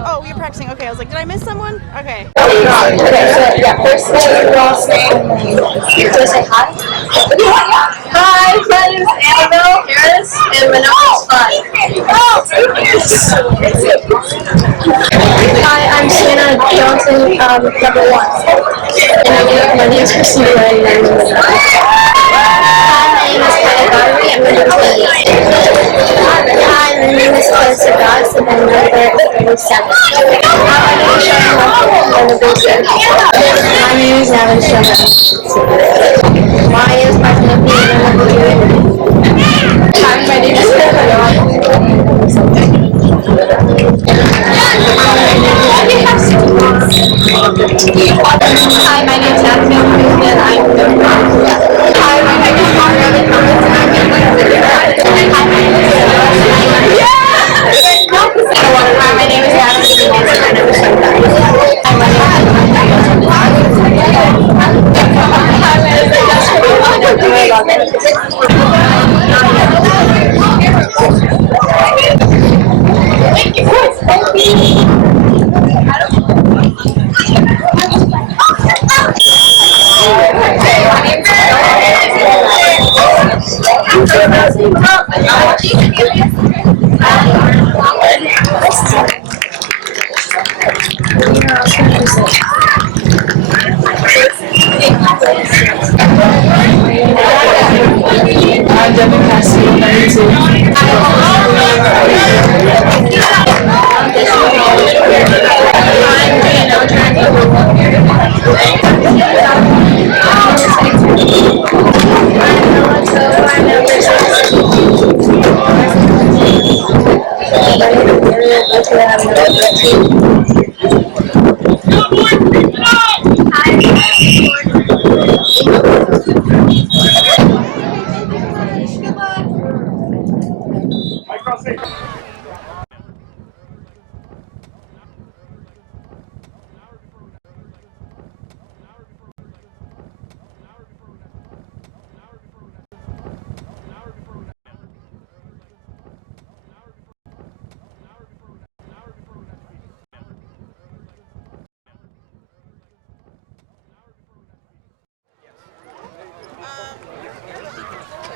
Oh, you're practicing. Okay, I was like, did I miss someone? Okay. Okay, so yeah, first name, last name, so say hi. Hi, my name is Annabelle Harris, and my number is 5. Hi, I'm Sienna Johnson, number 1. And my name is Christina Ryan, and I'm number 9. Hi, my name is Kaya Garvey, I'm number 28. Hi, my name is Clarissa Goss, and I'm number 37. Hi, my name is Sean Walker, and I'm number 6. My name is Evan Sherman. My name is Martin Lippy, and I'm number 2. Hi, my name is Sarah. Hi, my name is Abigail Cruz, and I'm number 1. Hi, my name is Mario Thomas, and I'm number 3. Hi, my name is Hi, my name is Adam, and I'm number 7. Hi, my name I'm Devin Cassidy, number 2.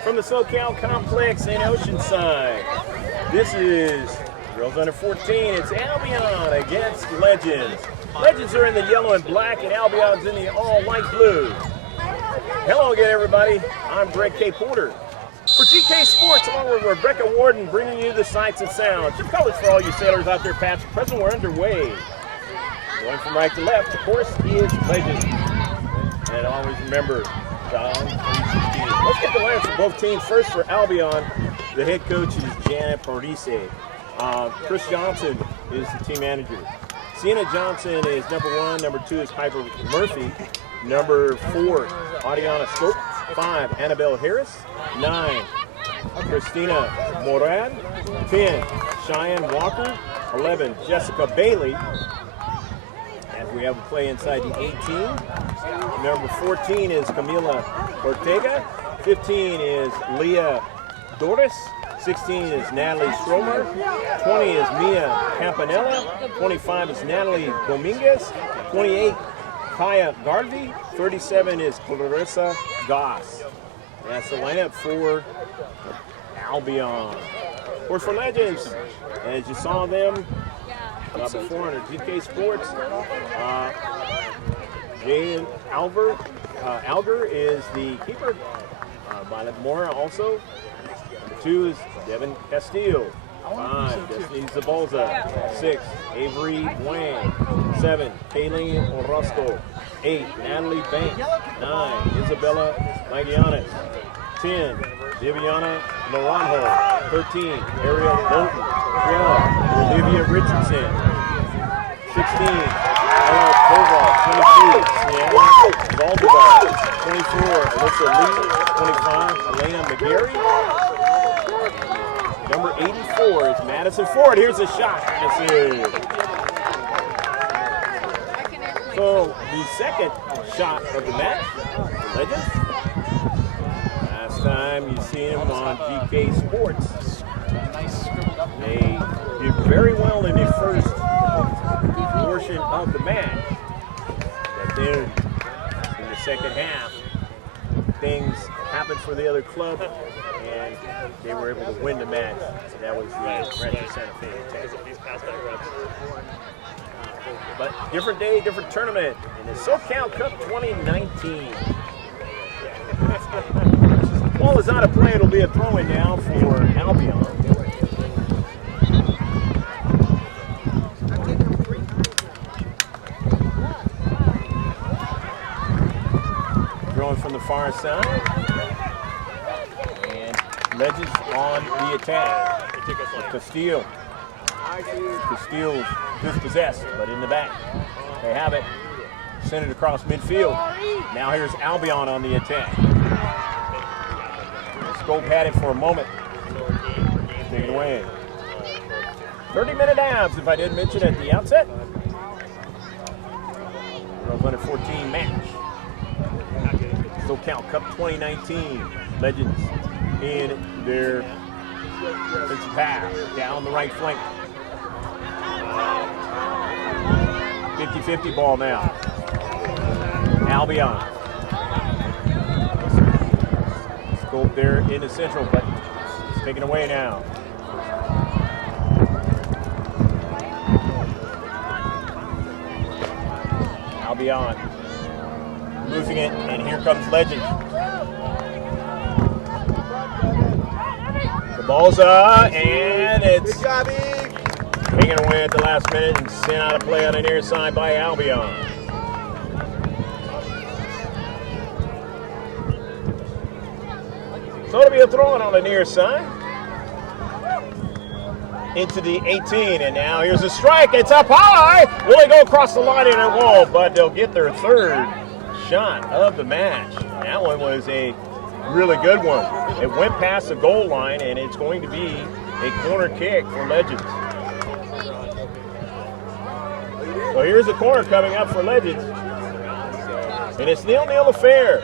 From the Socal complex in Oceanside, this is girls under 14. It's Albion against Legends. Legends are in the yellow and black, and Albion's in the all light blue. Hello again, everybody. I'm Greg K. Porter for GK Sports, along with Rebecca Warden, bringing you the sights and sounds. Your colors for all you sailors out there, past present. We're underway. Going from right to left, of course, is Legends. And always remember, John 316. Let's get the lines for both teams. First for Albion, the head coach is Janet Parise. Chris Johnson is the team manager. Sienna Johnson is number 1. Number 2 is Piper Murphy. Number 4, Adiana Scope. 5, Annabelle Harris. 9, Christina Moran. 10, Cheyenne Walker. 11, Jessica Bailey. As we have a play inside the 18. Number 14 is Camila Ortega. 15 is Leah Doris. 16 is Natalie Stromer. 20 is Mia Campanella. 25 is Natalie Dominguez. 28, Kaya Garvey. 37 is Clarissa Goss. That's the lineup for Albion. Of course, for Legends, as you saw them before on GK Sports, Jane Alger is the keeper. Violet Mora also. Number 2 is Devin Castillo. 5, Destiny Zabolza. 6, Avery Wang. 7, Kayleen Orozco. 8, Natalie Banks. 9, Isabella Magianes. 10, Viviana Naranjo. 13, Ariel Bolton. 12, Olivia Richardson. 16, Ella Koval. 23, Sienna Valdivar. 24, Alyssa Lee. 25, Elena McGarry. Number 84 is Madison Ford. Here's a shot. So the second shot of the match, Legends. Last time you see him on GK Sports. They did very well in the first of the match. But then in the second half, things happened for the other club, and they were able to win the match. So that was the Rancho Santa Fe attack. But different day, different tournament in the Socal Cup 2019. Ball is out of play. It'll be a throw-in now for Albion. Throwing from the far side. And Legends on the attack. Castillo. Castillo's dispossessed, but in the back. They have it. Sent it across midfield. Now here's Albion on the attack. Scope had it for a moment. Take it away. 30-minute abs, if I didn't mention at the outset. Girls Under 14 match. Socal Cup 2019. Legends in their path down the right flank. 50-50 ball now. Albion. Scope there in the central, but it's taken away now. Albion losing it, and here comes Legend. The ball's up, and it's taken away at the last minute and sent out of play on the near side by Albion. So it'll be a throw-in on the near side. Into the 18, and now here's a strike. It's up high. Will they go across the line and it won't, but they'll get their third shot of the match. That one was a really good one. It went past the goal line, and it's going to be a corner kick for Legends. So here's the corner coming up for Legends. And it's 0-0 affair.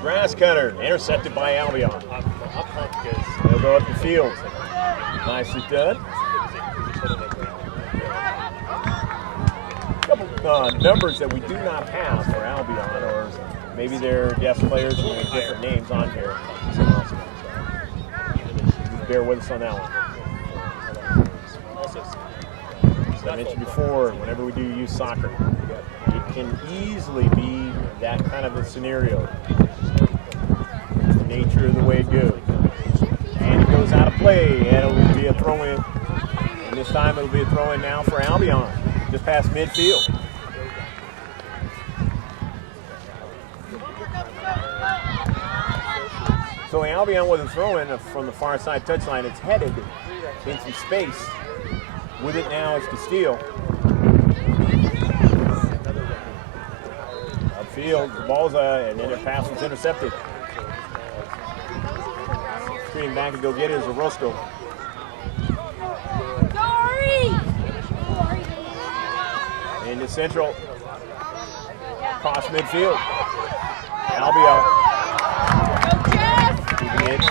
Grass cutter intercepted by Albion. They'll go up the field. Nicely done. A couple numbers that we do not have for Albion, or maybe they're guest players with different names on here. Just bear with us on that one. As I mentioned before, whenever we do youth soccer, it can easily be that kind of a scenario. It's the nature of the way it goes. And it goes out of play, and it'll be a throw-in. And this time it'll be a throw-in now for Albion, just past midfield. So Albion with a throw-in from the far side touchline. It's headed into space. With it now is Castillo. Upfield, the ball's and then their pass was intercepted. Screen back and go get it is Orozco. Into central. Cross midfield. Albion. Keeping it.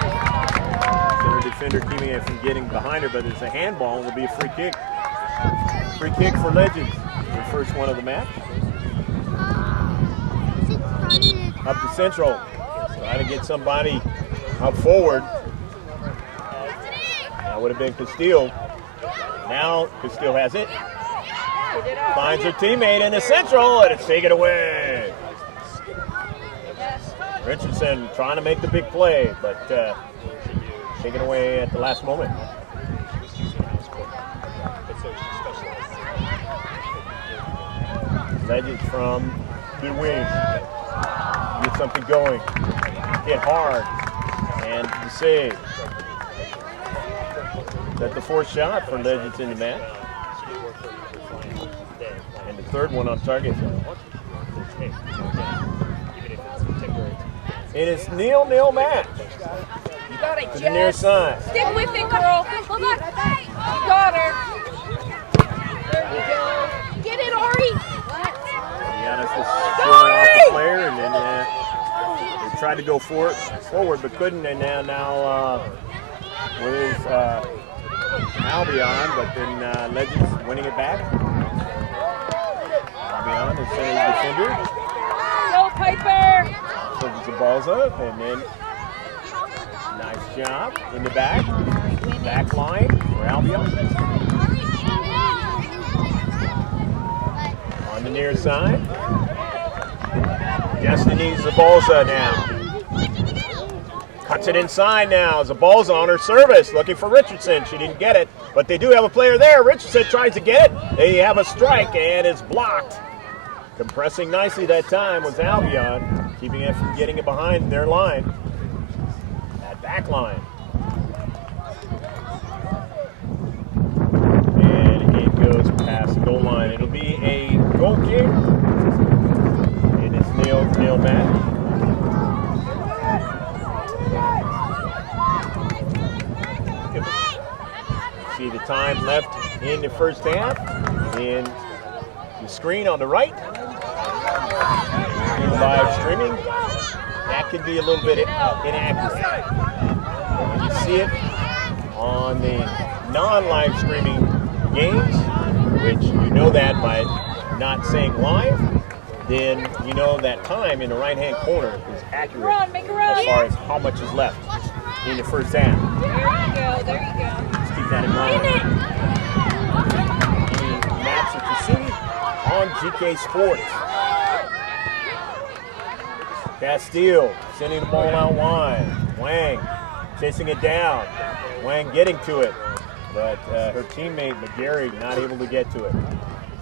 Center defender keeping it from getting behind her, but it's a handball and it'll be a free kick. Free kick for Legends. The first one of the match. Up to central. Trying to get somebody up forward. That would have been Castillo. Now Castillo has it. Finds her teammate in the central, and it's taken away. Richardson trying to make the big play, but taken away at the last moment. Legends from the wing. Get something going. Hit hard. And the save. That's the fourth shot for Legends in the match. And the third one on target. It is 0-0 match. You got it, To the near side. Stick with it, girl. Hold on. You got her. There we go. Get it, Ari. Giannis just showing off the player, and then they tried to go forward, but couldn't. And now with Albion, but then Legends winning it back. Albion is center defender. Go, Piper! Opens the balls up, and then nice job in the back. Back line for Albion. On the near side. Destiny Zabalza now. Cuts it inside now. Zabalza on her service, looking for Richardson. She didn't get it, but they do have a player there. Richardson tries to get it. They have a strike, and it's blocked. Compressing nicely that time was Albion, keeping it from getting it behind their line. That back line. And it goes past the goal line. It'll be a goal kick. And it's nil match. See the time left in the first half. And the screen on the right. Live streaming. That could be a little bit inaccurate. When you see it on the non-live streaming games, which you know that by not saying live, then you know that time in the right-hand corner is accurate as far as how much is left in the first half. There you go. Just keep that in mind. Any maps that you see on GK Sports. Castile sending the ball out wide. Wang chasing it down. Wang getting to it, but her teammate McGarry not able to get to it.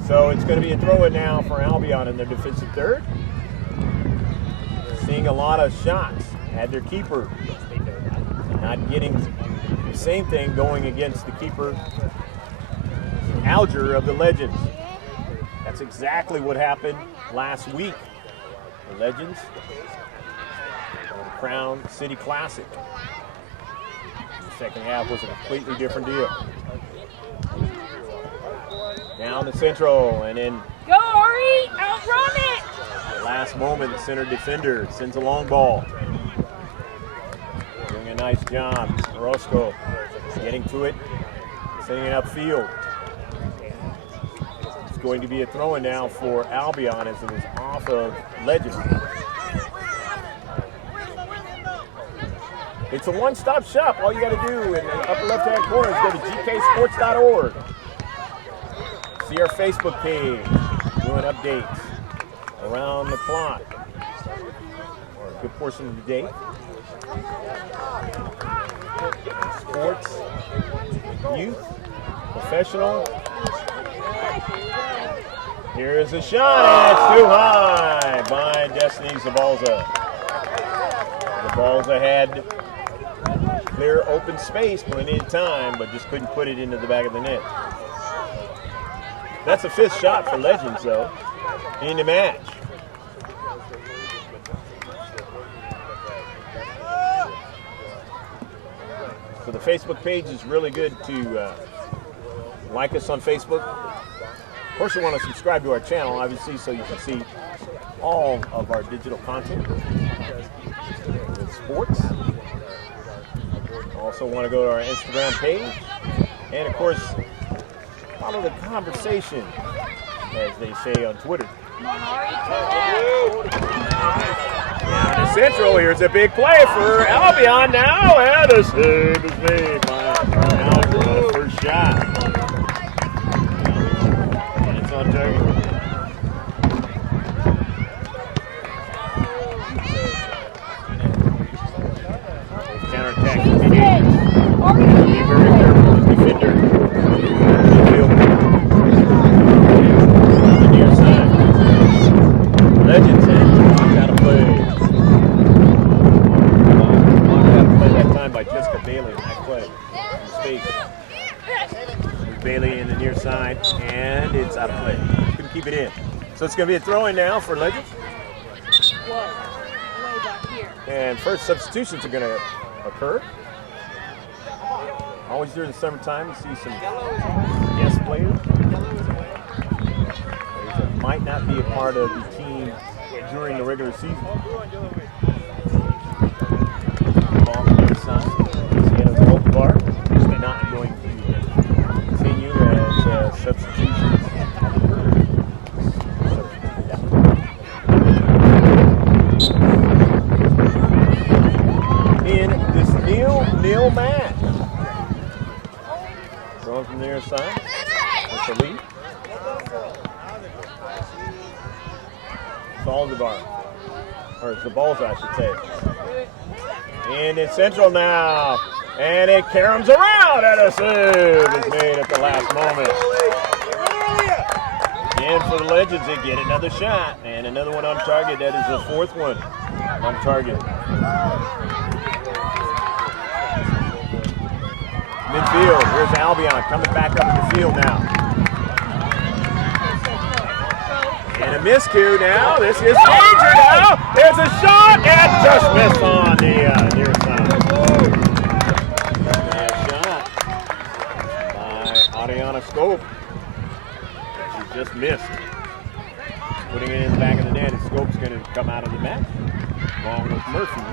So it's going to be a throw-in now for Albion in their defensive third. Seeing a lot of shots at their keeper. Not getting the same thing going against the keeper, Alger of the Legends. That's exactly what happened last week. The Legends, the Crown City Classic. The second half was a completely different deal. Down the central, and then Go, Ari! Outrun it! the last moment, the center defender sends a long ball. Doing a nice job. Orozco getting to it, sending it upfield. It's going to be a throw-in now for Albion as it was off of Legends. It's a one-stop shop. All you got to do in the upper left-hand corner is go to gksports.org. See our Facebook page, doing updates around the clock, or a good portion of the day. Sports, youth, professional. Here is a shot, and it's too high by Destiny Zabalza. Zabalza had clear open space, plenty of time, but just couldn't put it into the back of the net. That's the fifth shot for Legends, though, in the match. So the Facebook page is really good to like us on Facebook. Of course, you want to subscribe to our channel, obviously, so you can see all of our digital content with sports. Also want to go to our Instagram page. And, of course, follow the conversation, as they say on Twitter. Down to Central, here's a big play for Albion now, and a save is made by Albion on the first shot. And it's on target. Counterattack continues. Be very careful as defender. Near side. Legends got a play. Play that time by Jessica Bailey. Nice play. Space. Bailey in the near side, and it's out of play. Couldn't keep it in. So it's going to be a throw-in now for Legends. And first substitutions are going to occur. Always during the summertime, you see some guest players. That might not be a part of the team during the regular season. Ball on the other side. Sienna's gold bar. They're not going to substitutions. In this nil match. Going from the near side. That's the lead. Saldivar. Or it's the balls, I should say. And it's central now. And it caroms around, and a save is made at the last moment. And for the Legends, they get another shot. And another one on target. That is the fourth one on target. Midfield, here's Albion coming back up the field now. And a miscue now. This is danger now. There's a shot and just missed on the near side. Nice shot by Ariana Scope. She just missed. Putting it in the back of the net, and Scope's going to come out of the match along with Murphy.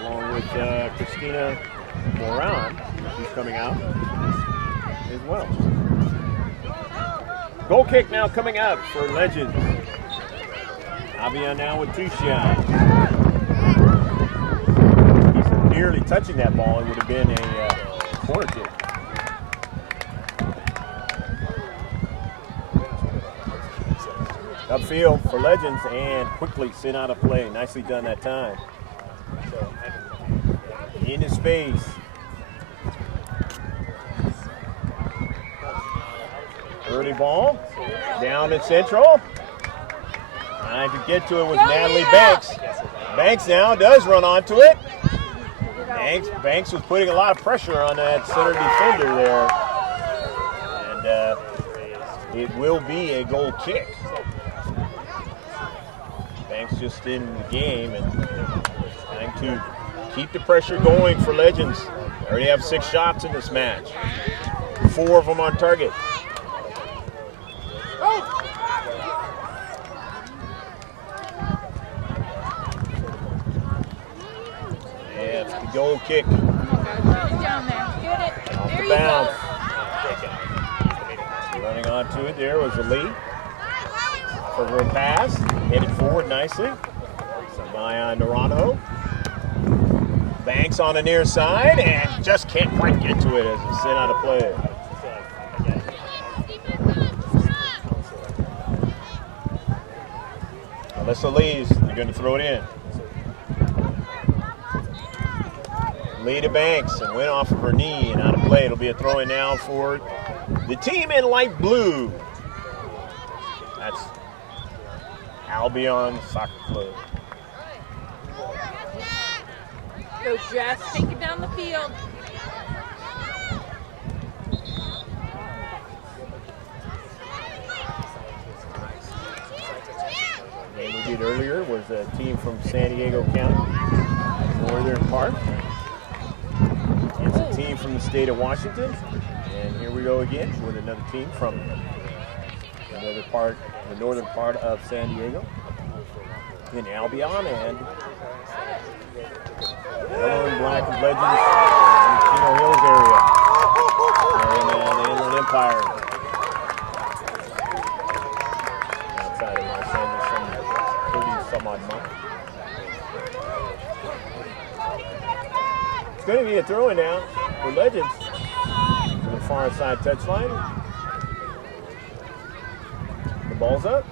Along with Christina Moran. She's coming out as well. Goal kick now coming up for Legends. Albion now with 2 shots. He's nearly touching that ball. It would have been a corner kick. Upfield for Legends and quickly sent out of play. Nicely done that time. Into space. Early ball, down to central. Trying to get to it was Natalie Banks. Banks now does run onto it. Banks was putting a lot of pressure on that center defender there. And it will be a goal kick. Banks just in the game and trying to keep the pressure going for Legends. They already have 6 shots in this match. 4 of them on target. Goal kick. Down there. Get it. Off There the you bounce. go. Running onto it there was the lead. For her pass. Headed forward nicely. By Naranjo. Banks on the near side and just can't quite get to it as it's sent out of play. Alyssa Lees, they're going to throw it in. Lita Banks and went off of her knee and out of play. It'll be a throw in now for the team in light blue. That's Albion Soccer Club. Go, Jess. Take it down the field. The game we did earlier was a team from San Diego County, northern part. It's a team from the state of Washington. And here we go again with another team from another part, the northern part of San Diego. In Albion and yellow and black Legends in the Chino Hills area. And the Inland Empire. Outside of Los Angeles, some 30-some odd miles. It's going to be a throw-in now for Legends to the far side touchline. The ball's up.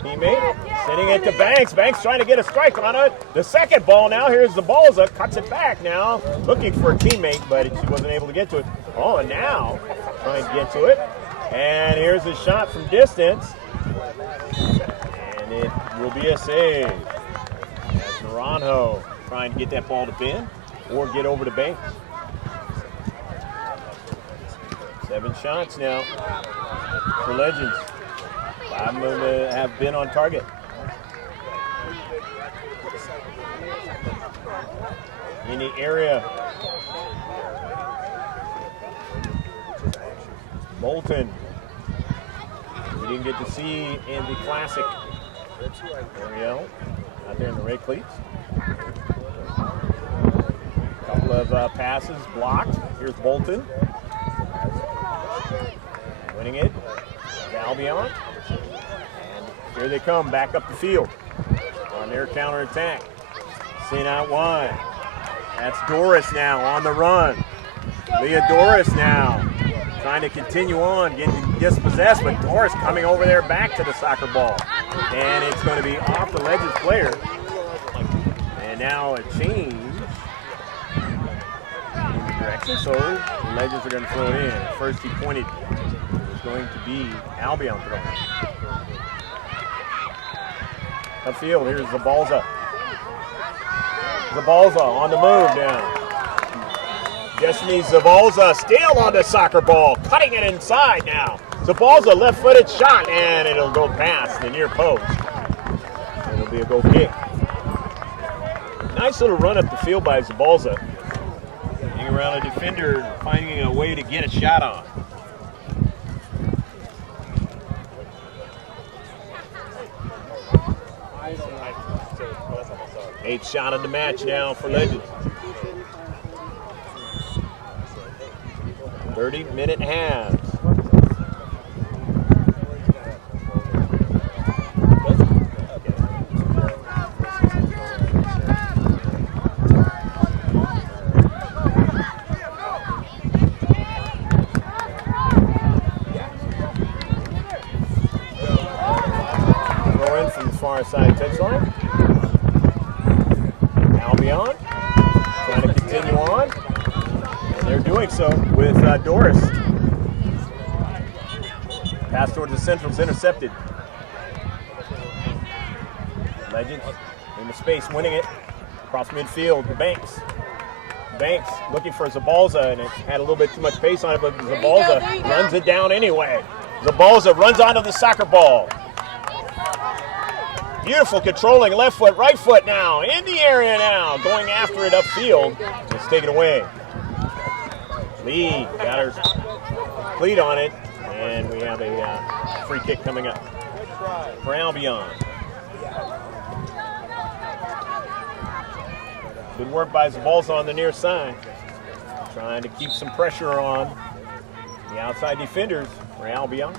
Teammate sending it to Banks. Banks trying to get a strike on it. The second ball now. Here's the ball's up. Cuts it back now. Looking for a teammate, but she wasn't able to get to it. Oh, and now trying to get to it. And here's a shot from distance. And it will be a save. That's Naranjo trying to get that ball to Ben or get over to Banks. 7 shots now for Legends. 5 of them have been on target. In the area, Bolton. We didn't get to see in the classic. Ariel out there in the red cleats. Couple of passes blocked. Here's Bolton. Winning it. Albion. And here they come back up the field on their counterattack. Sent out wide. That's Doris now on the run. Leah Doris now trying to continue on, getting dispossessed, but Doris coming over there back to the soccer ball. And it's going to be off the Legends player. And now a change in the direction, so the Legends are going to throw it in. First he pointed is going to be Albion throwing. Upfield, here's Zabalza. Zabalza on the move now. Destiny Zabalza still on the soccer ball, cutting it inside now. Zabalza left-footed shot, and it'll go past the near post. It'll be a goal kick. Nice little run up the field by Zabalza. Getting around a defender, finding a way to get a shot on. Eighth shot of the match now for Legends. 30-minute halves. Throw in from the far side touchline. Albion trying to continue on. They're doing so with Doris. Pass towards the Central's intercepted. Legends in the space, winning it. Across midfield, Banks. Banks looking for Zabalza, and it had a little bit too much pace on it, but Zabalza runs it down anyway. Zabalza runs onto the soccer ball. Beautiful controlling left foot, right foot now, in the area now, going after it upfield. It's taken away. Lee got her cleat on it, and we have a free kick coming up for Albion. Good work by Zabalza on the near side, trying to keep some pressure on the outside defenders for Albion.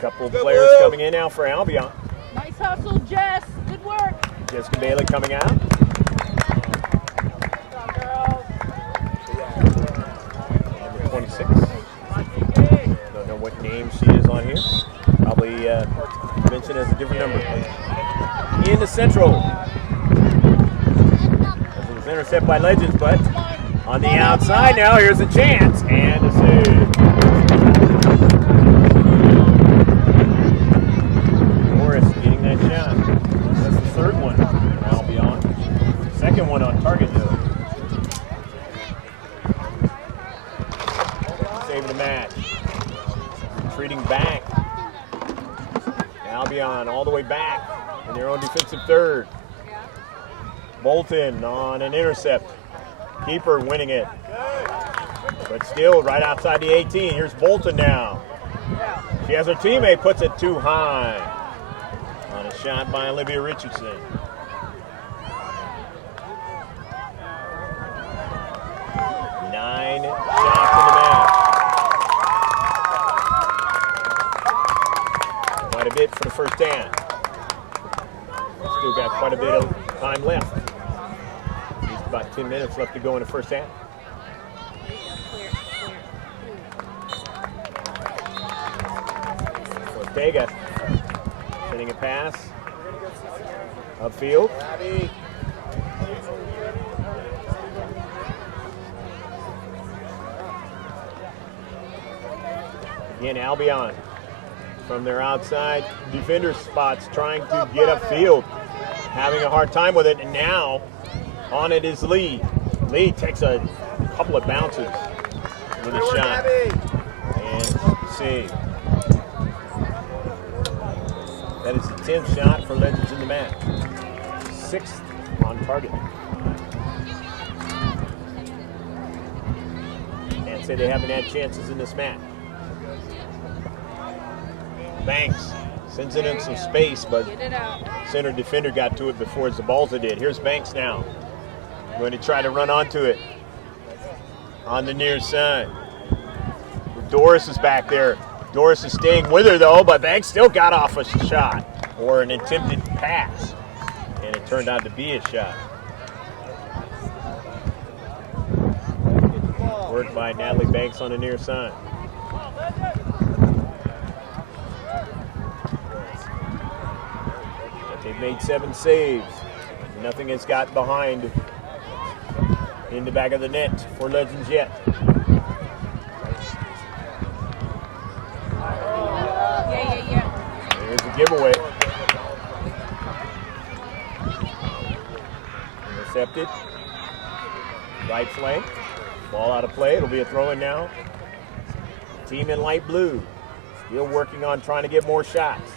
Couple of players coming in now for Albion. Nice hustle, Jess. Good work. Jessica Bailey coming out. Number 26. Don't know what name she is on here. Probably mentioned as a different number. In the Central. It was intercepted by Legends, but on the outside now, here's a chance. And a save. Third one for Albion. Second one on target though. Saving the match. Retreating back. Albion all the way back in their own defensive third. Bolton on an intercept. Keeper winning it. But still right outside the 18. Here's Bolton now. She has her teammate, puts it too high. On a shot by Olivia Richardson. Nine shots in the match. Quite a bit for the first half. Still got quite a bit of time left. Just about 10 minutes left to go in the first half. Ortega sending a pass upfield. Again, Albion from their outside defender spots trying to get upfield, having a hard time with it, and now on it is Lee. Lee takes a couple of bounces with a shot and save. That is the 10th shot for Legends in the match. 6th on target. Can't say they haven't had chances in this match. Banks sends it in some space, but center defender got to it before Zabalza did. Here's Banks now. Going to try to run onto it on the near side. Doris is back there. Doris is staying with her though, but Banks still got off a shot or an attempted pass, and it turned out to be a shot. Worked by Natalie Banks on the near side. They've made 7 saves. Nothing has got behind in the back of the net for Legends yet. There's a giveaway. Intercepted. Right flank. Ball out of play. It'll be a throw-in now. Team in light blue. Still working on trying to get more shots.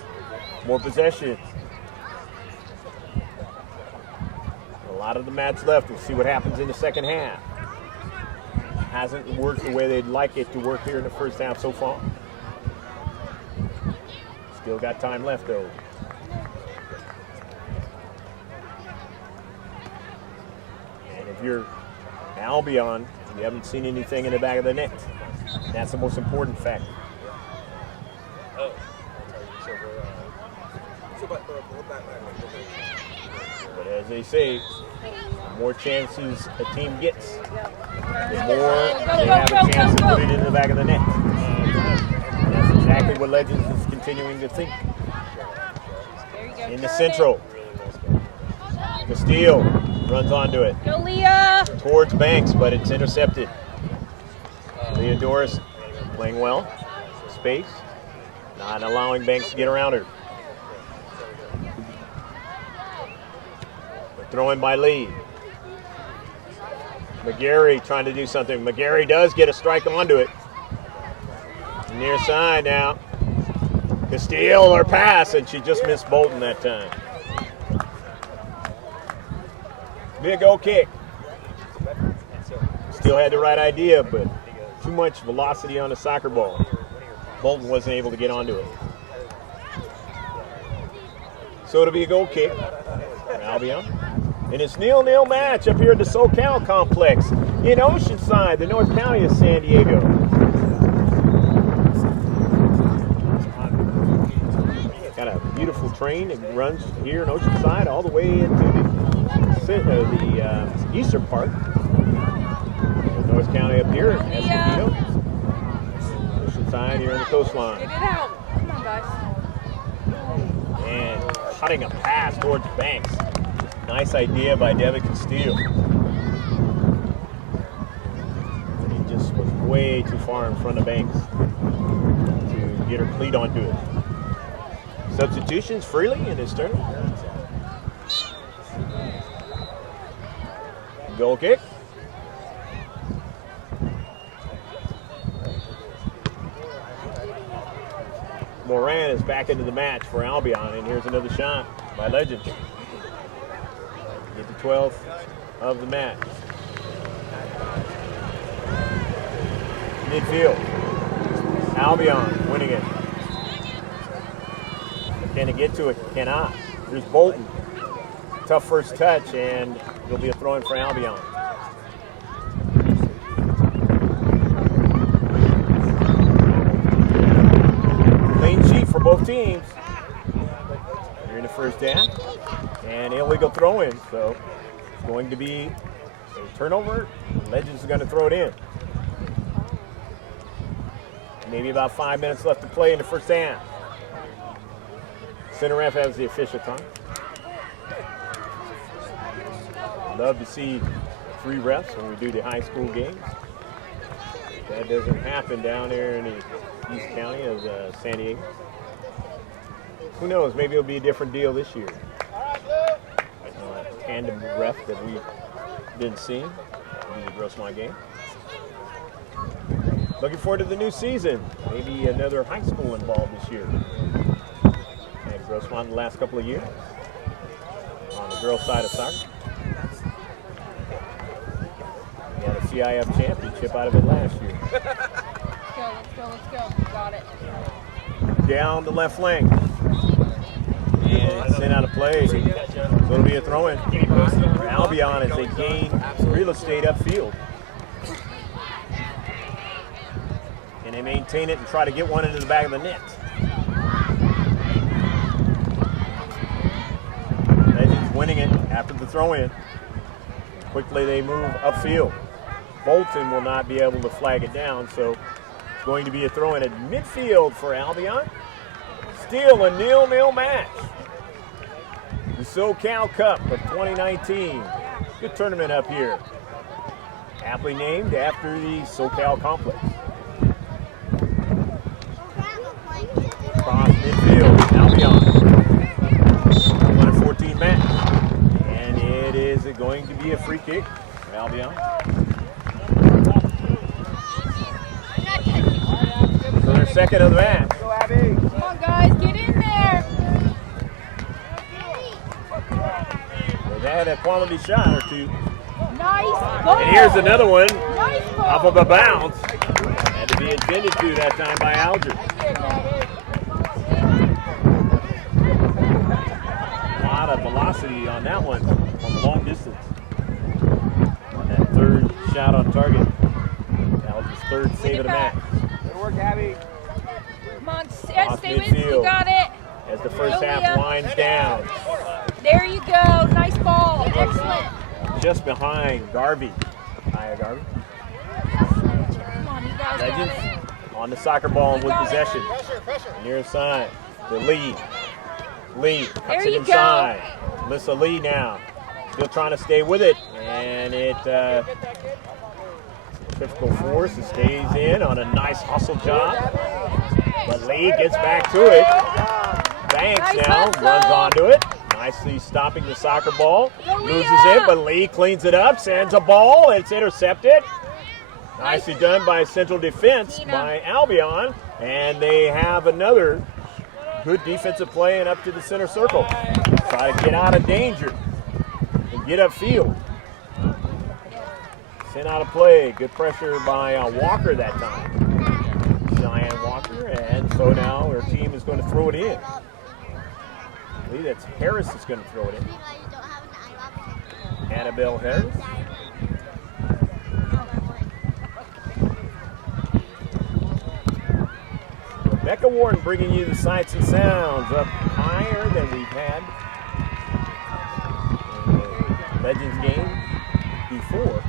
More possession. A lot of the match left. We'll see what happens in the second half. Hasn't worked the way they'd like it to work here in the first half so far. Still got time left though. And if you're Albion, you haven't seen anything in the back of the net. That's the most important factor. But as they say, the more chances a team gets, the more they have a chance to put it in the back of the net. And that's exactly what Legends is continuing to think. In the central, Castillo runs onto it. Go, Leah! Towards Banks, but it's intercepted. Leah Doris playing well. Space. Not allowing Banks to get around her. Throw in by Lee. McGarry trying to do something. McGarry does get a strike onto it. Near side now. Castillo or pass, and she just missed Bolton that time. Big goal kick. Still had the right idea, but too much velocity on the soccer ball. Bolton wasn't able to get onto it. So it'll be a goal kick for Albion. And it's 0-0 match up here at the Socal complex in Oceanside, the North County of San Diego. Got a beautiful train that runs here in Oceanside all the way into the eastern part. North County up here, Escondido. Oceanside here on the coastline. Get it out. Come on, guys. And cutting a pass towards Banks. Nice idea by Devin Castillo. He just was way too far in front of Banks to get her cleat onto it. Substitutions freely in his turn. Goal kick. Moran is back into the match for Albion, and here's another shot by Legends. Get the 12th of the match. Midfield. Albion winning it. Can it get to it? Cannot. There's Bolton. Tough first touch, and it'll be a throw-in for Albion. Clean sheet for both teams. Here in the first half. And illegal throw-in, so it's going to be a turnover. Legends are going to throw it in. Maybe about 5 minutes left to play in the first half. Center ref has the official time. Love to see 3 refs when we do the high school games. That doesn't happen down there in the East County of San Diego. Who knows, maybe it'll be a different deal this year. Tandem ref that we've been seeing in the Grossmont game. Looking forward to the new season. Maybe another high school involved this year. At Grossmont the last couple of years on the girls' side of soccer. We had a CIF championship out of it last year. Let's go. Got it. Down the left flank. And it's sent out of play. So it'll be a throw-in for Albion as they gain real estate upfield. And they maintain it and try to get one into the back of the net. Legends winning it after the throw-in. Quickly they move upfield. Bolton will not be able to flag it down, so it's going to be a throw-in at midfield for Albion. Still a 0-0 match. The Socal Cup of 2019. Good tournament up here. Aptly named after the Socal complex. Cross midfield, Albion. 114 match. And it is going to be a free kick for Albion. So their second of the match. Come on, guys, get in there. They've had a quality shot or two. Nice goal. And here's another one Nice goal. off of a bounce. Had to be intended to that time by Alger. A lot of velocity on that one from long distance. On that third shot on target. Alger's third save of the match. Good work, Abby. Come on, Off stay with me. You midfield. got it. As the first Go, half Leah. winds down. There you go. Nice ball. Excellent. Just behind Garvey. Hiya, Garvey. Come on, you guys got Legends it. on the soccer ball with possession. Near side to Lee. Lee cuts There it you inside. Alyssa Lee now. Still trying to stay with it. And it difficult force. It stays in on a nice hustle job. But Lee gets back to it. Banks Nice now hustle. runs onto it. Nicely stopping the soccer ball. Go, Loses Leah. it, but Lee cleans it up. Sends a ball. It's intercepted. Nicely done by central defense by Albion. And they have another good defensive play and up to the center circle. Try to get out of danger and get upfield. Sent out of play. Good pressure by Walker that time. Cheyenne Walker. And so now our team is going to throw it in. I believe that's Harris that's going to throw it in. Annabelle Harris. Rebecca Warren bringing you the sights and sounds up higher than we've had in the Legends game before.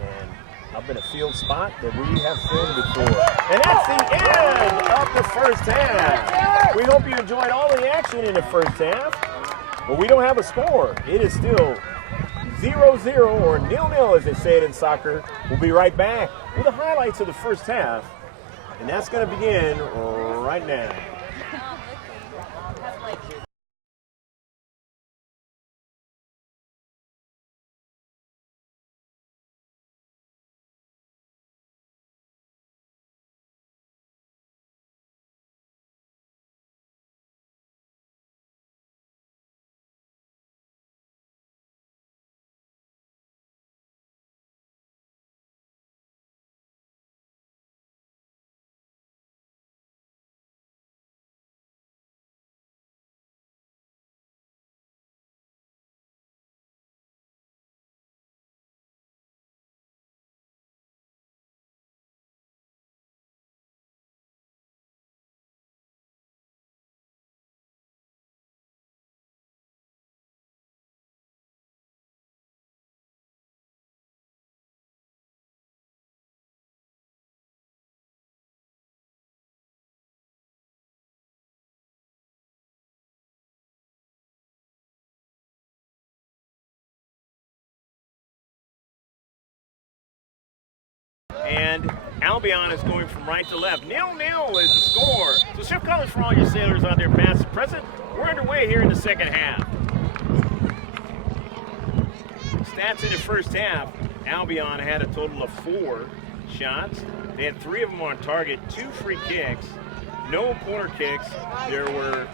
And up in a field spot that we have filmed before. And that's the end of the first half. We hope you enjoyed all the action in the first half, but we don't have a score. It is still 0-0 or 0-0 as they say it in soccer. We'll be right back with the highlights of the first half, and that's going to begin right now. And Albion is going from right to left. 0-0 is the score. So shift colors for all your sailors out there, past and present. We're underway here in the second half. Stats in the first half, Albion had a total of 4 shots. They had 3 of them on target, 2 free kicks, no corner kicks. There was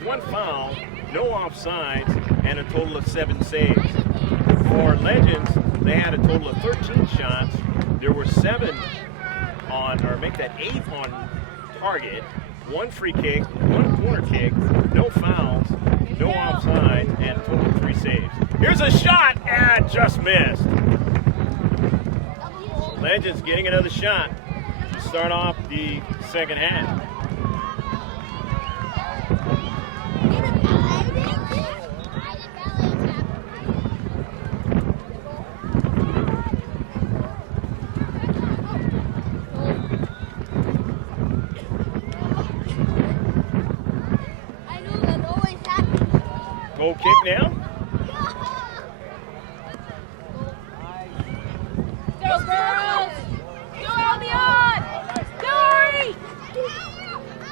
one foul, no offsides, and a total of 7 saves. For Legends, they had a total of 13 shots. There were 7 on, or make that 8 on target. 1 free kick, 1 corner kick, no fouls, no offside, and a total of 3 saves. Here's a shot, and just missed. Legends getting another shot to start off the second half. Goal kick now. Go, girls! Go, Albion! Go, Ari!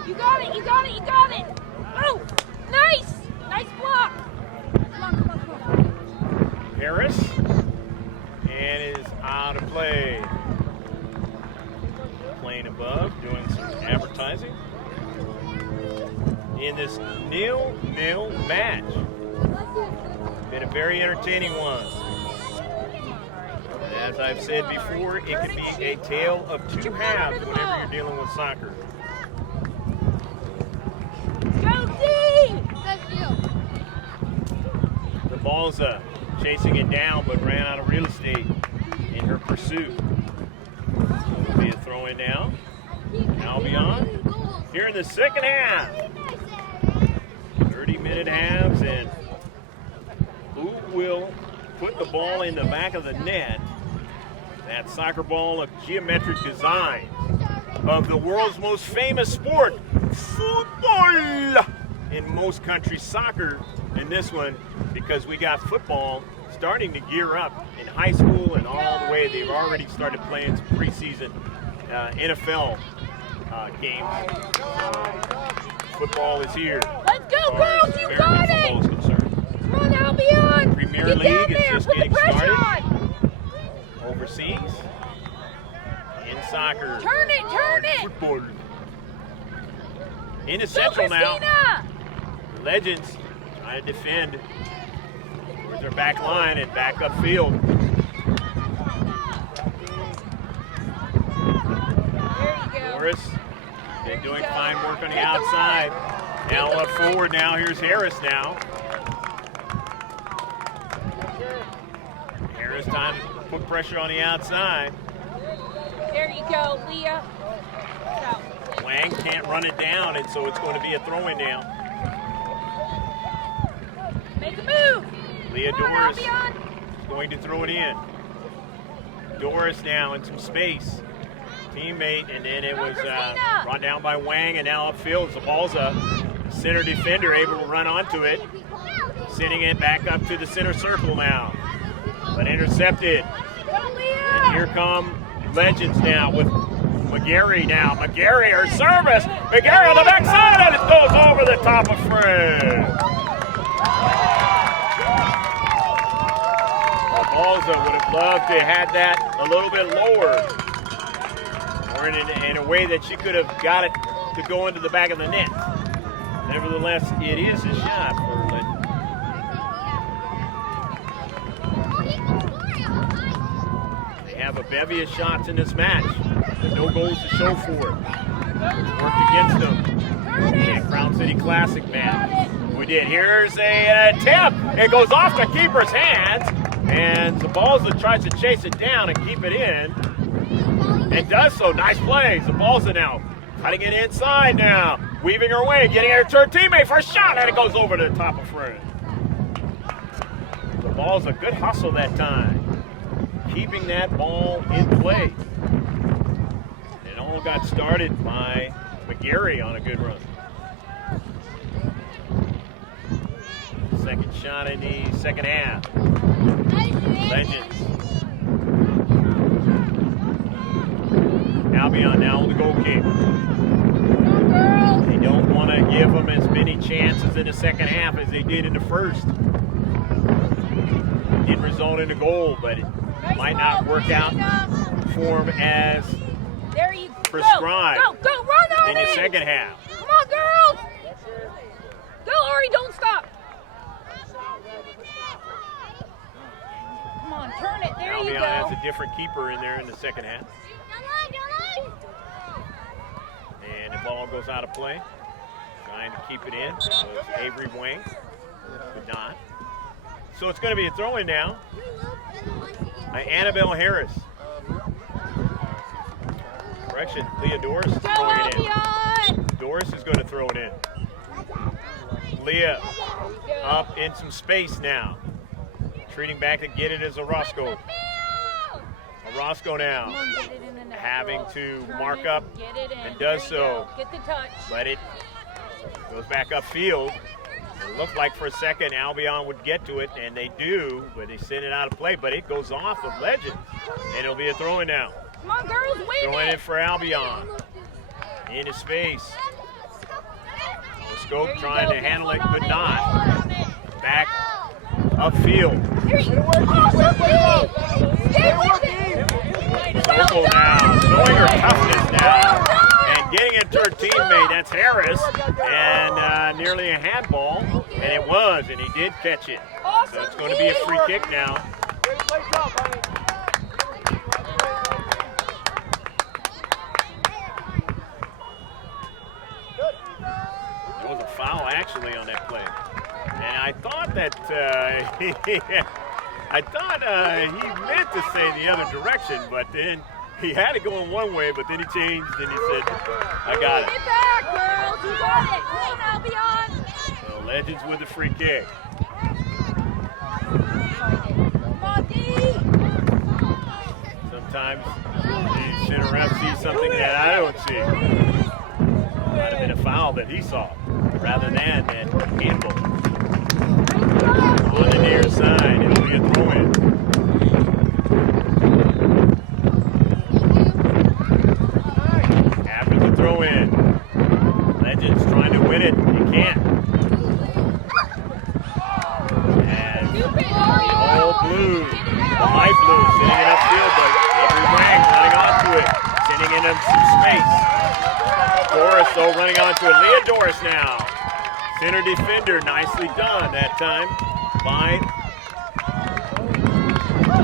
You got it, you got it, you got it! Oh! Nice! Nice block! Come on, come on, come on. Harris. And is out of play. Playing above, doing some advertising. In this 0-0 match. Been a very entertaining one. As I've said before, it can be a tale of 2 halves whenever you're dealing with soccer. Go, D! The ball's chasing it down, but ran out of real estate in her pursuit. It'll be a throw in now. Albion here in the second half. 30-minute halves, and who will put the ball in the back of the net? That soccer ball of geometric design of the world's most famous sport, football. In most countries, soccer in this one, because we got football starting to gear up in high school and all the way. They've already started playing some preseason NFL games. Football is here. Let's go, girls! You got it! Come on, Albion! Premier Get League down is there! just Put the getting pressure started. on! Overseas, in soccer. Turn it! Football. In the Go, central now. Christina! Legends trying to defend with their back line and back upfield. There you go. Morris been doing fine work on the outside. Now up forward now. Here's Harris now. Harris time to put pressure on the outside. There you go, Leah. Wang can't run it down, and so it's going to be a throw-in now. Make a move. Leah Come on, Doris Albion. is going to throw it in. Doris now in some space. Teammate, and then it was brought down by Wang, and now upfield. Zabalza, center defender, able to run onto it. Sending it back up to the center circle now. But intercepted. Go, Leah. And here come Legends now with McGarry now. McGarry, her service. McGarry on the backside, and it goes over the top of Fred. Zabalza would have loved to have had that a little bit lower, or in a way that she could have got it to go into the back of the net. Nevertheless, it is a shot for Legends. They have a bevy of shots in this match, but no goals to show for it. It's worked against them in a Crown City Classic match. We did. Here's a tip. It goes off the keeper's hands, and Zabalza tries to chase it down and keep it in, and does so. Nice play. Zabalza now cutting it inside now, weaving her way, getting it to her teammate for a shot, and it goes over to the top of Fred. Zabalza, good hustle that time, keeping that ball in play. It all got started by McGarry on a good run. Second shot in the second half. Legends. Albion now on the goal kick. They don't want to give them as many chances in the second half as they did in the first. It didn't result in a goal, but it might not work out for them as prescribed Go, run on in the second half. Come on, girls. Go, Ari, don't stop. Come on, turn it. There you Albion go. has a different keeper in there in the second half. And the ball goes out of play. Trying to keep it in. So it's Avery Wang, but not. So it's going to be a throw-in now. Annabelle Harris. Correction, Leah Doris is throwing it in. Doris is going to throw it in. Leah up in some space now. Treating back to get it as Orozco. Orozco now having to mark up and does so. Get the touch. But it goes back upfield. It looked like for a second Albion would get to it, and they do, but they send it out of play. But it goes off of Legends, and it'll be a throw-in now. Come on, girls, win Throwing it. in for Albion. Into space. Scope trying to handle it, but not. Back upfield. Socal now, showing her toughness now, and getting it to her teammate, that's Harris, and nearly a handball, and it was, and he did catch it. So it's going to be a free kick now. There was a foul actually on that play, and I thought that he meant to say the other direction, but then he had it going one way, but then he changed and he said, I got it. Get back, girls. You got it. Come on, Albion. So Legends with the free kick. Come on, D. Sometimes the center ref sees something that I don't see. Might have been a foul that he saw, rather than that handball. On the near side, it'll be a throw-in. After the throw-in, Legends trying to win it. He can't. And the old blue, the light blue, sitting it upfield, but Avery Wang running onto it, sending it into some space. Doris, though, running onto it. Leah Doris now. Center defender, nicely done that time by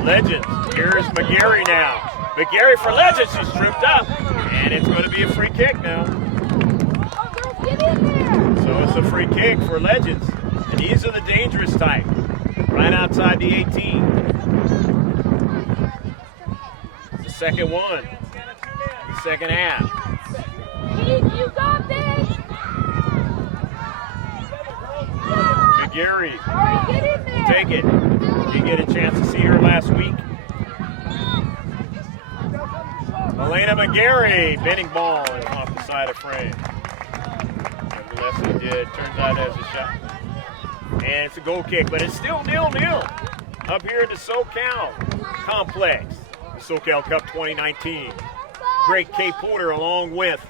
Legends. Here's McGarry now. McGarry for Legends, she's tripped up. And it's going to be a free kick now. So it's a free kick for Legends. And these are the dangerous type. Right outside the 18. It's the second one. The second half. You got this. McGarry, Get in there. take it. Did get a chance to see her last week. Elena McGarry, bending ball is off the side of frame. Nevertheless, it did. Turns out as a shot. And it's a goal kick, but it's still 0-0 up here in the Socal complex. The Socal Cup 2019. Greg K. Porter along with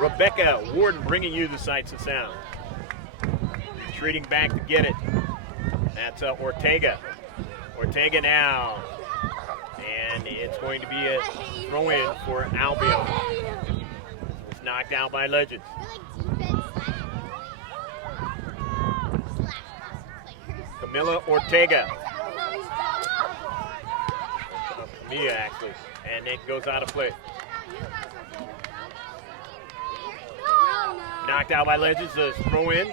Rebecca Warden bringing you the sights and sounds. Retreating back to get it. That's Ortega. Ortega now. And it's going to be a throw-in for Albion. It's knocked out by Legends. Camilla Ortega. Mia, actually. And it goes out of play. Knocked out by Legends. A throw-in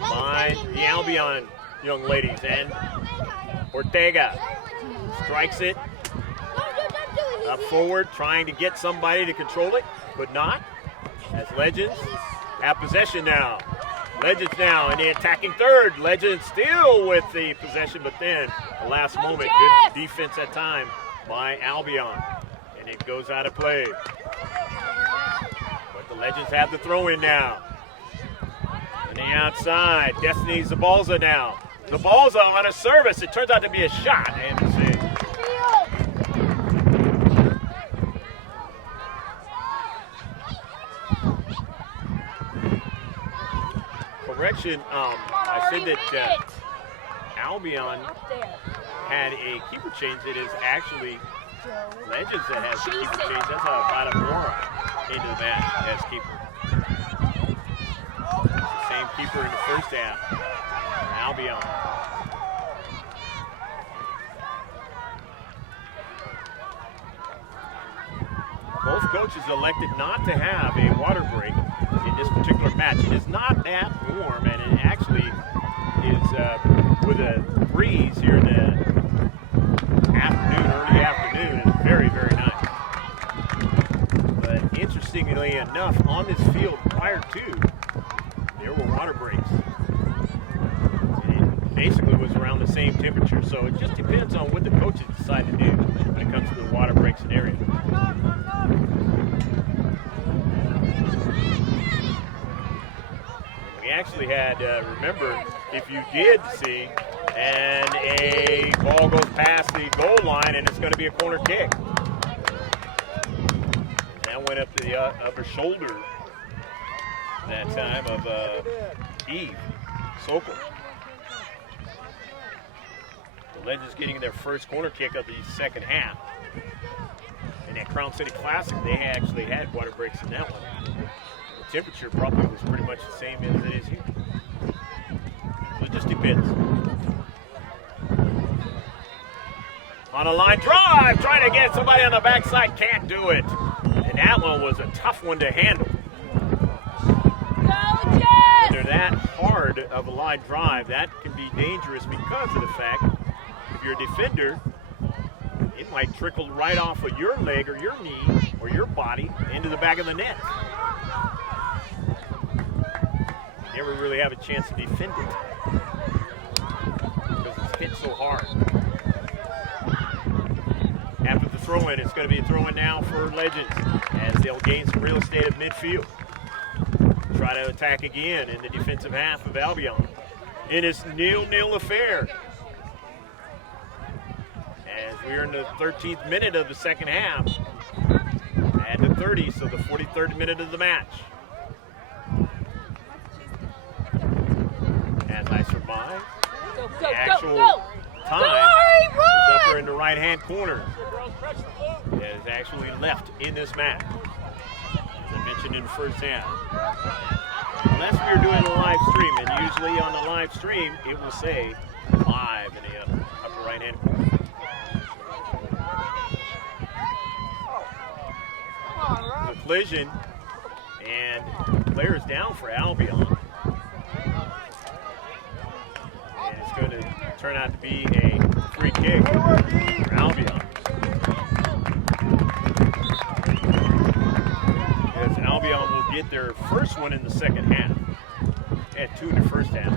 by the Albion young ladies. And Ortega strikes it up forward, trying to get somebody to control it, but not. As Legends have possession now. Legends now in the attacking third. Legends still with the possession, but then the last moment, good defense at time by Albion. And it goes out of play. But the Legends have the throw in now. On the outside, Destiny Zabalza now. Zabalza on a service. It turns out to be a shot. And we'll see. Correction, I said that Albion had a keeper change. It is actually Legends that has the keeper change. That's how Vatamora into the match as keeper. The same keeper in the first half. Albion. Both coaches elected not to have a water break in this particular match. It is not that warm, and it actually is with a breeze here in the afternoon, early afternoon. It's very, very nice. But interestingly enough, on this field prior to, there were water breaks. It basically was around the same temperature, so it just depends on what the coaches decide to do when it comes to the water break scenario. We actually had, remember, if you did see, and a ball goes past the goal line and it's going to be a corner kick. That went up to the upper shoulder that time of Eve Socal. The Legends getting their first corner kick of the second half. In that Crown City Classic, they actually had water breaks in that one. The temperature probably was pretty much the same as it is here. So it just depends. On a line drive, trying to get somebody on the backside, can't do it. And that one was a tough one to handle. Go, Jess! They're that hard of a line drive, that can be dangerous because of the fact if you're a defender, it might trickle right off of your leg or your knee or your body into the back of the net. You never really have a chance to defend it because it's hit so hard. After the throw-in, it's going to be a throw-in now for Legends as they'll gain some real estate at midfield. Try to attack again in the defensive half of Albion. In this 0-0 affair. As we're in the 13th minute of the second half. At the 30, so the 43rd minute of the match. As I survive, the actual time is up there in the right-hand corner. That is actually left in this match. As I mentioned in the first half. Unless we are doing a live stream, and usually on the live stream, it will say live in the upper right-hand corner. The collision, and players down for Albion. And it's going to turn out to be a free kick for Albion. As Albion will get their first one in the second half. They had two in the first half.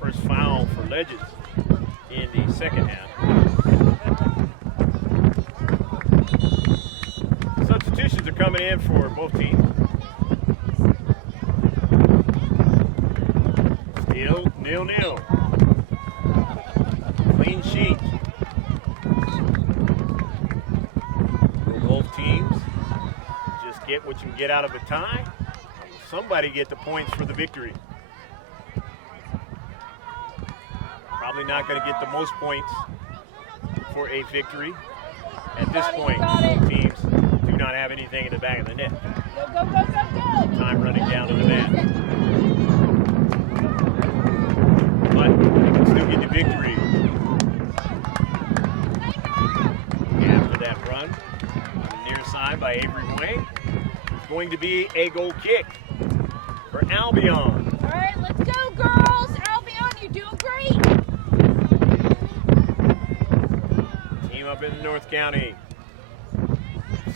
First foul for Legends in the second half. Substitutions are coming in for both teams. Still 0-0. Clean sheet. For both teams. Just get what you can get out of a tie. Somebody get the points for the victory. Probably not going to get the most points for a victory. At this point, both teams do not have anything in the back of the net. Go, go, go, go, go! Time running down to the mat. But they can still get the victory. After that run, on the near side by Avery Wang, it's going to be a goal kick for Albion. All right, let's go, girls! Albion, you're doing great! Team up in the North County.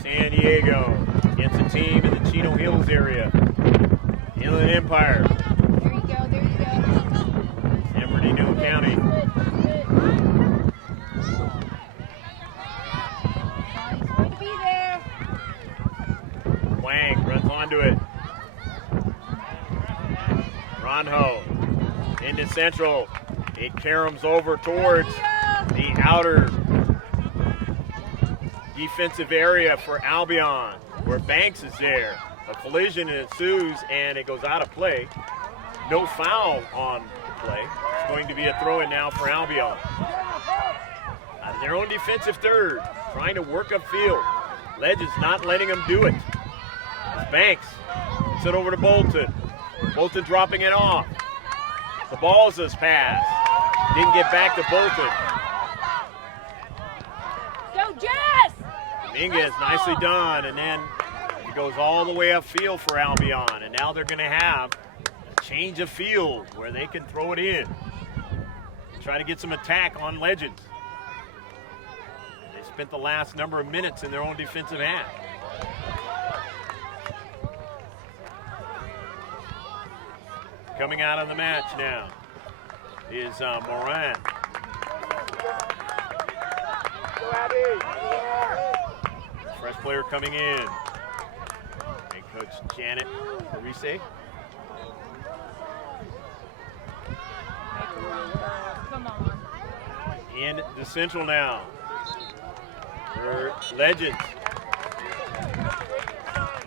San Diego against a team in the Chino Hills area. Inland Empire. There you go, there you go. San Bernardino County. He's going to be there. Wang runs onto it. Ronho into Central. It caroms over towards the outer defensive area for Albion, where Banks is there. A collision ensues and it goes out of play. No foul on the play. It's going to be a throw-in now for Albion. Out of their own defensive third, trying to work upfield. Legends not letting them do it. It's Banks. It's it over to Bolton. Bolton dropping it off. The Balsa's pass. Didn't get back to Bolton. Go, Jess! Inges, nicely done, and then it goes all the way upfield for Albion, and now they're going to have a change of field where they can throw it in. Try to get some attack on Legends. They spent the last number of minutes in their own defensive half. Coming out of the match now is Moran. Fresh player coming in. And Coach Janet Parise. Come on. In the central now for Legends.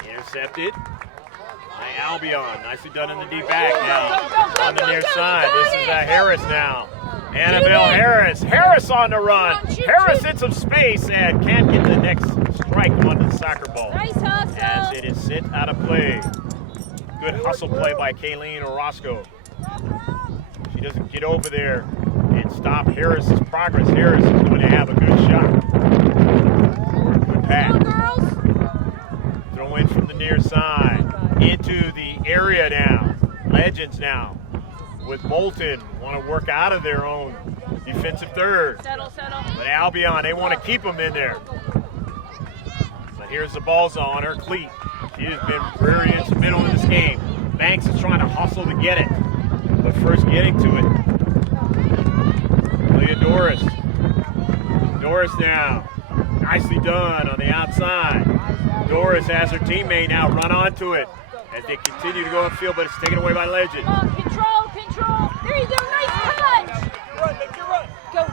Intercepted by Albion. Nicely done in the deep back now. On the near side. This is Harris now. Annabelle Harris. Harris on the run. Harris in some space and can't get the next strike on the soccer ball. Nice hustle. As it is sent out of play. Good hustle play by Kayleen Orozco. She doesn't get over there and stop Harris's progress. Harris is going to have a good shot. Good pass. Throw in from the near side. Into the area now. Legends now. With Bolton, want to work out of their own defensive third. Settle. But Albion, they want to keep them in there. But here's the ball's on her cleat. She has been very instrumental in this game. Banks is trying to hustle to get it, but first getting to it. Leah Doris. Doris now. Nicely done on the outside. Doris has her teammate now run onto it as they continue to go upfield, but it's taken away by Legend. Come on, control. There you go, nice touch. Run, make your run. Go.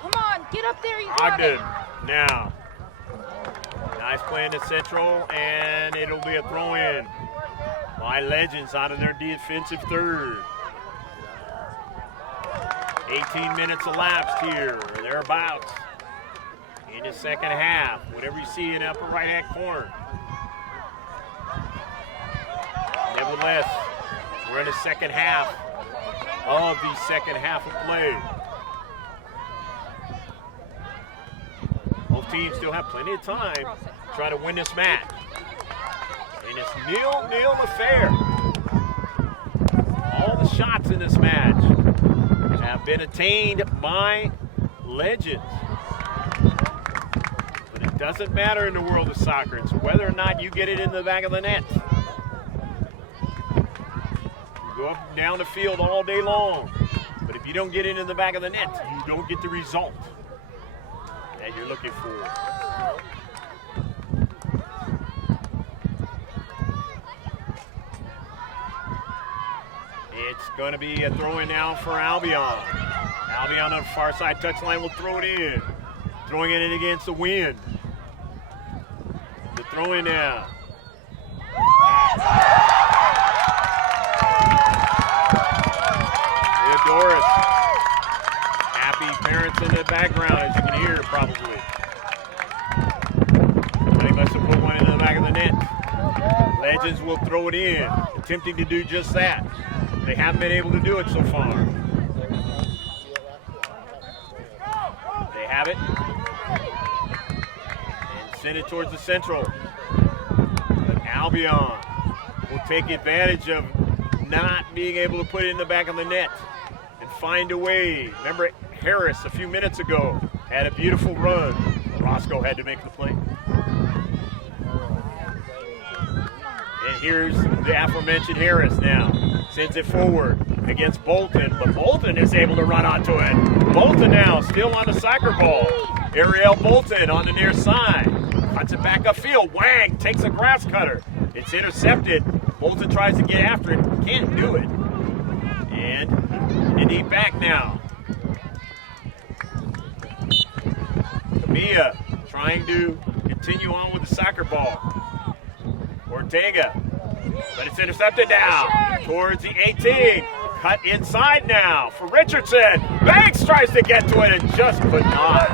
Come on, get up there, you got Ogden it. now. Nice play in the central, and it'll be a throw-in by Legends out of their defensive third. 18 minutes elapsed here, or thereabouts, in the second half. Whatever you see in the upper right-hand corner. Nevertheless, we're in the second half of the second half of play. Both teams still have plenty of time to try to win this match. And it's nil-nil affair. All the shots in this match have been attained by Legends. But it doesn't matter in the world of soccer. It's whether or not you get it in the back of the net. Go up and down the field all day long, but if you don't get it in the back of the net, you don't get the result that you're looking for. It's going to be a throw-in now for Albion. Albion on the far side touchline will throw it in. Throwing it in against the wind. The throw-in now. Doris. Happy parents in the background, as you can hear, probably. Somebody must have put one in the back of the net. Legends will throw it in, attempting to do just that. They haven't been able to do it so far. They have it. And send it towards the central. But Albion will take advantage of not being able to put it in the back of the net. Find a way. Remember, Harris a few minutes ago had a beautiful run. Roscoe had to make the play. And here's the aforementioned Harris now. Sends it forward against Bolton, but Bolton is able to run onto it. Bolton now still on the soccer ball. Ariel Bolton on the near side. Cuts it back upfield. Wang takes a grass cutter. It's intercepted. Bolton tries to get after it. Can't do it. And deep back now. Camilla trying to continue on with the soccer ball. Ortega, but it's intercepted now towards the 18. Cut inside now for Richardson. Banks tries to get to it and just could not.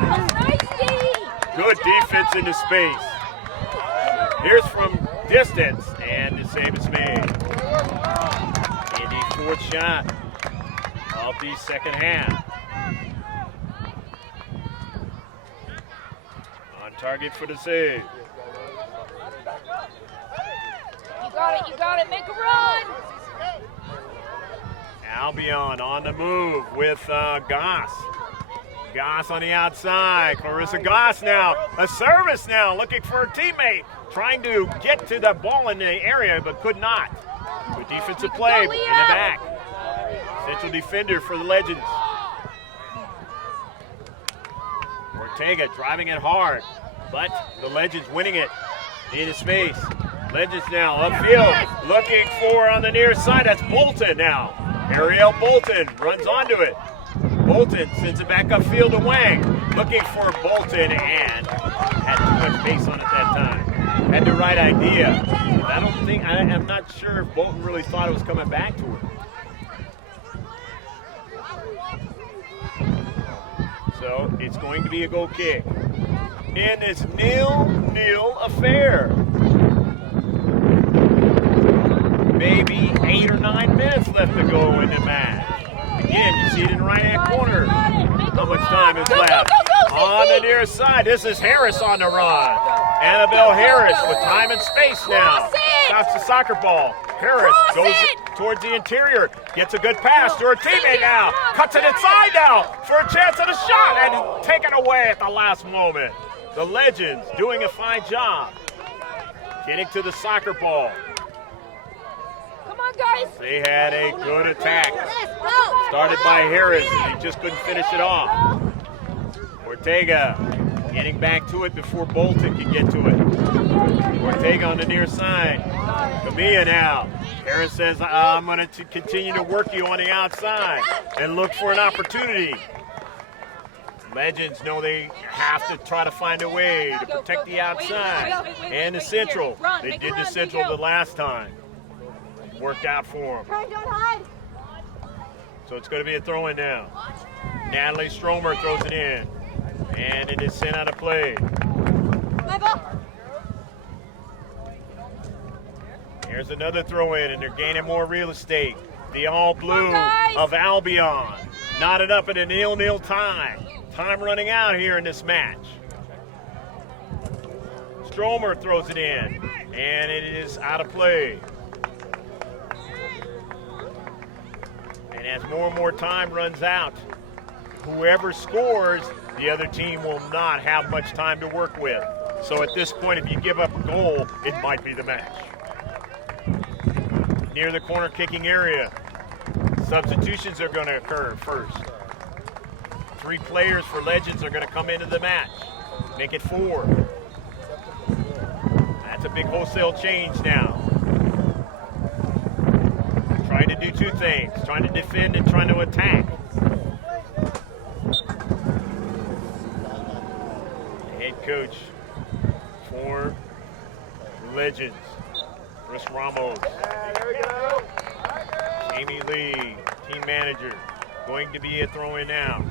Good defense into space. Here's from distance, and the save is made. And the fourth shot of the second half. On target for the save. You got it, make a run! Albion on the move with Goss. Goss on the outside. Clarissa Goss now. A service now, looking for a teammate. Trying to get to the ball in the area, but could not. Good defensive play in the back. Central defender for the Legends. Ortega driving it hard, but the Legends winning it into space. Legends now upfield, looking for on the near side. That's Bolton now. Ariel Bolton runs onto it. Bolton sends it back upfield to Wang. Looking for Bolton and had too much pace on it that time. Had the right idea. I'm not sure if Bolton really thought it was coming back to her. So it's going to be a goal kick. In this 0-0 affair. Maybe 8 or 9 minutes left to go in the match. Again, you see it in the right-hand corner. How much time is left? On the near side, this is Harris on the run. Annabelle Harris with time and space now. Stops the soccer ball. Harris goes towards the interior. Gets a good pass to her teammate now. Cuts it inside now for a chance at a shot and taken away at the last moment. The Legends doing a fine job. Getting to the soccer ball. Guys. They had a good attack. Started by Harris. He just couldn't finish it off. Ortega getting back to it before Bolton could get to it. Ortega on the near side. Camilla now. Harris says, I'm going to continue to work you on the outside and look for an opportunity. Legends know they have to try to find a way to protect the outside and the central. They did the central the last time. Worked out for him. So it's going to be a throw-in now. Natalie Stromer throws it in. And it is sent out of play. Here's another throw-in, and they're gaining more real estate. The all-blue of Albion. Knotted up at a 0-0 tie. Time running out here in this match. Stromer throws it in, and it is out of play. And as more and more time runs out, whoever scores, the other team will not have much time to work with. So at this point, if you give up a goal, it might be the match. Near the corner kicking area, substitutions are going to occur first. 3 players for Legends are going to come into the match. Make it 4. That's a big wholesale change now. Trying to do 2 things, trying to defend and trying to attack. Head coach for Legends, Chris Ramos. Amy Lee, team manager, going to be a throw-in now.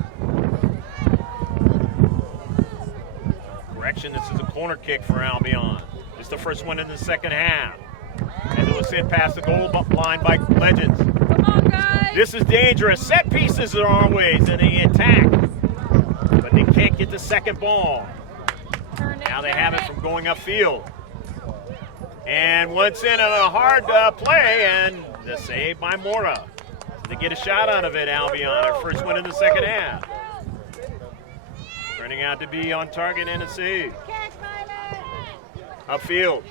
Correction, this is a corner kick for Albion. It's the first one in the second half. As it was sent past the goal line by Legends. Come on, guys. This is dangerous. Set pieces are always in the attack. But they can't get the second ball. Now they have it from going upfield. And once in on a hard play, and the save by Mora. They get a shot out of it, Albion. Their first one in the second half. Turning out to be on target and a save. Upfield.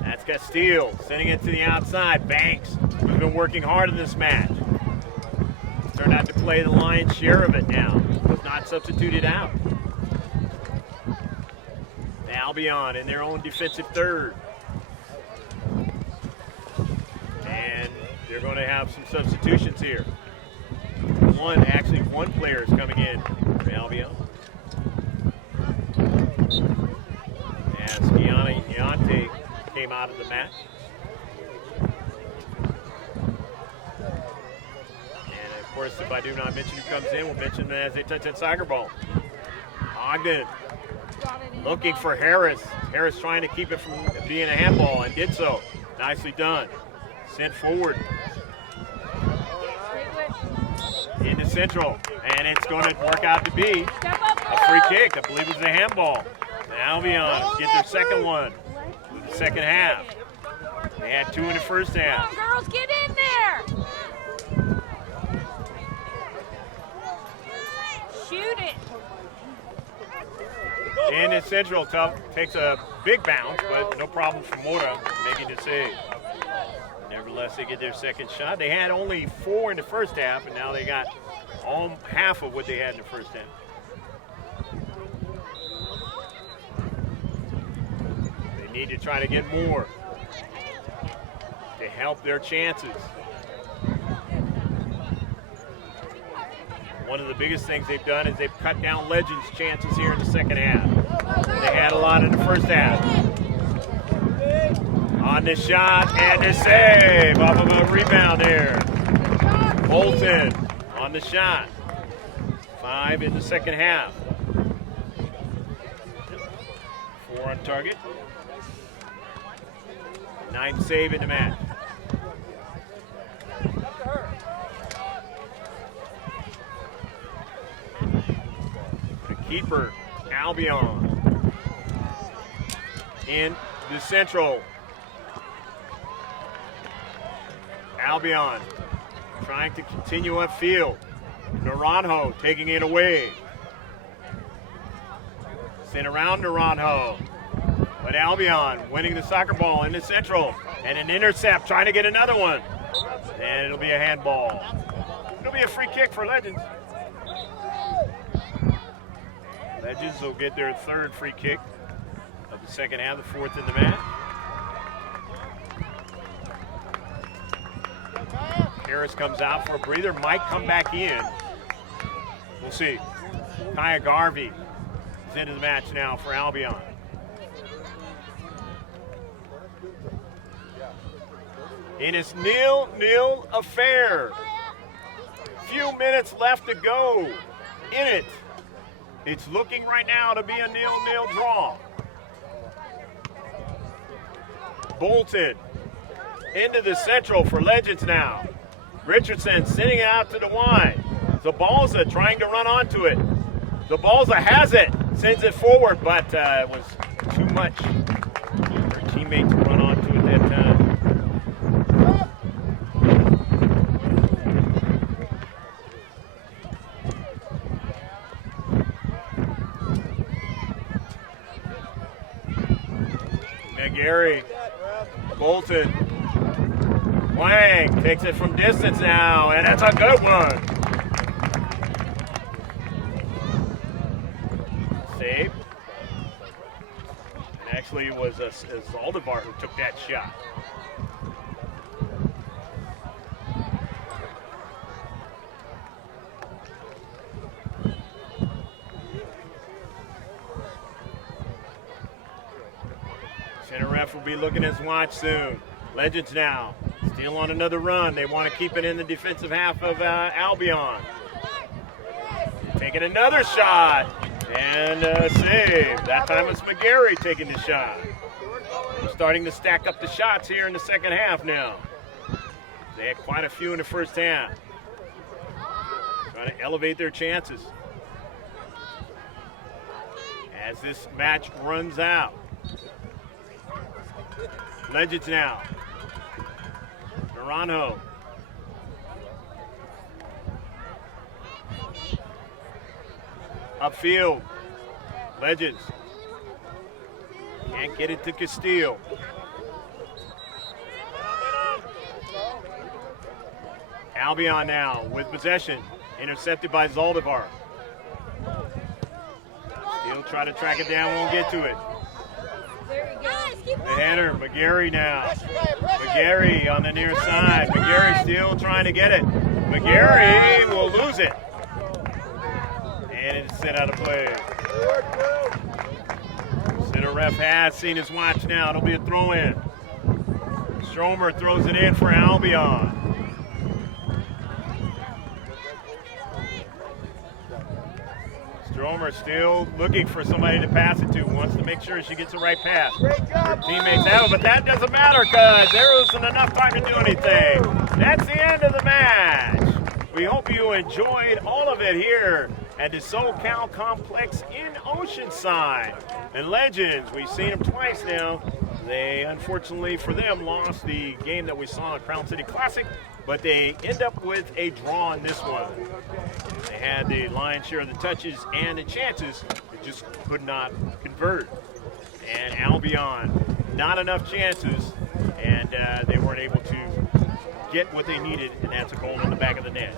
That's Castile sending it to the outside. Banks, who's been working hard in this match. Turned out to play the lion's share of it now. Was not substituted out. Albion in their own defensive third. And they're going to have some substitutions here. One player is coming in for Albion. As Kiana Iante came out of the match. And of course, if I do not mention who comes in, we'll mention them as they touch that soccer ball. Ogden looking for Harris. Harris trying to keep it from being a handball and did so. Nicely done. Sent forward. Into central. And it's going to work out to be a free kick. I believe it was a handball. The Albion get their second one in the second half. They had 2 in the first half. Come on, girls, get in there. Shoot it. And it's Central takes a big bounce, but no problem for Mora making the save. Nevertheless, they get their second shot. They had only 4 in the first half, and now they got all half of what they had in the first half. They need to try to get more to help their chances. One of the biggest things they've done is they've cut down Legends' chances here in the second half. They had a lot in the first half. On the shot and the save off of a rebound there. Bolton on the shot. 5 in the second half. 4 on target. 9th save in the match. The keeper, Albion. In the Central. Albion trying to continue upfield. Naranjo taking it away. Sent around Naranjo. But Albion winning the soccer ball in the Central. And an intercept trying to get another one. And it'll be a handball. It'll be a free kick for Legends. Legends will get their 3rd free kick of the second half, the 4th in the match. Harris comes out for a breather, might come back in. We'll see. Kaya Garvey is into the match now for Albion. In its 0-0 affair. Few minutes left to go in it. It's looking right now to be a 0-0 draw. Bolton into the Central for Legends now. Richardson sending it out to the wide. Zabalza trying to run onto it. Zabalza has it, sends it forward, but it was too much for her teammate to run onto it that time. McGarry, Bolton. Wang takes it from distance now, and that's a good one. Save. And actually, it was Zaldivar who took that shot. Center ref will be looking at his watch soon. Legends now. Still on another run. They want to keep it in the defensive half of Albion. Taking another shot. And a save. That time it's McGarry taking the shot. We're starting to stack up the shots here in the second half now. They had quite a few in the first half. Trying to elevate their chances. As this match runs out. Legends now. Naranjo. Upfield. Legends. Can't get it to Castile. Albion now with possession. Intercepted by Zaldivar. Still try to track it down, won't get to it. The header, McGarry now. McGarry on the near side. McGarry still trying to get it. McGarry will lose it. And it's sent out of play. Center ref has seen his watch now. It'll be a throw-in. Stromer throws it in for Albion. Stromer still looking for somebody to pass it to. Wants to make sure she gets the right pass. Her teammates have it, but that doesn't matter because there wasn't enough time to do anything. That's the end of the match. We hope you enjoyed all of it here at the Socal complex in Oceanside. And Legends, we've seen them twice now. They, unfortunately for them, lost the game that we saw at Crown City Classic, but they end up with a draw in this one. They had the lion's share of the touches and the chances, but just could not convert. And Albion, not enough chances, and they weren't able to get what they needed, and that's a goal in the back of the net.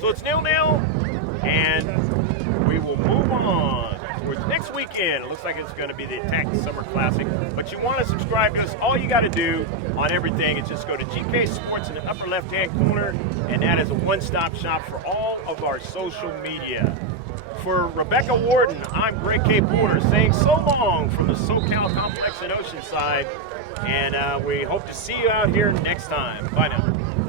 So it's 0-0, and we will move on towards next weekend. It looks like it's going to be the Attack Summer Classic. But you want to subscribe to us, all you got to do on everything is just go to GK Sports in the upper left-hand corner, and that is a one-stop shop for all of our social media. For Rebecca Warden, I'm Greg K. Porter saying so long from the Socal complex in Oceanside, and we hope to see you out here next time. Bye now.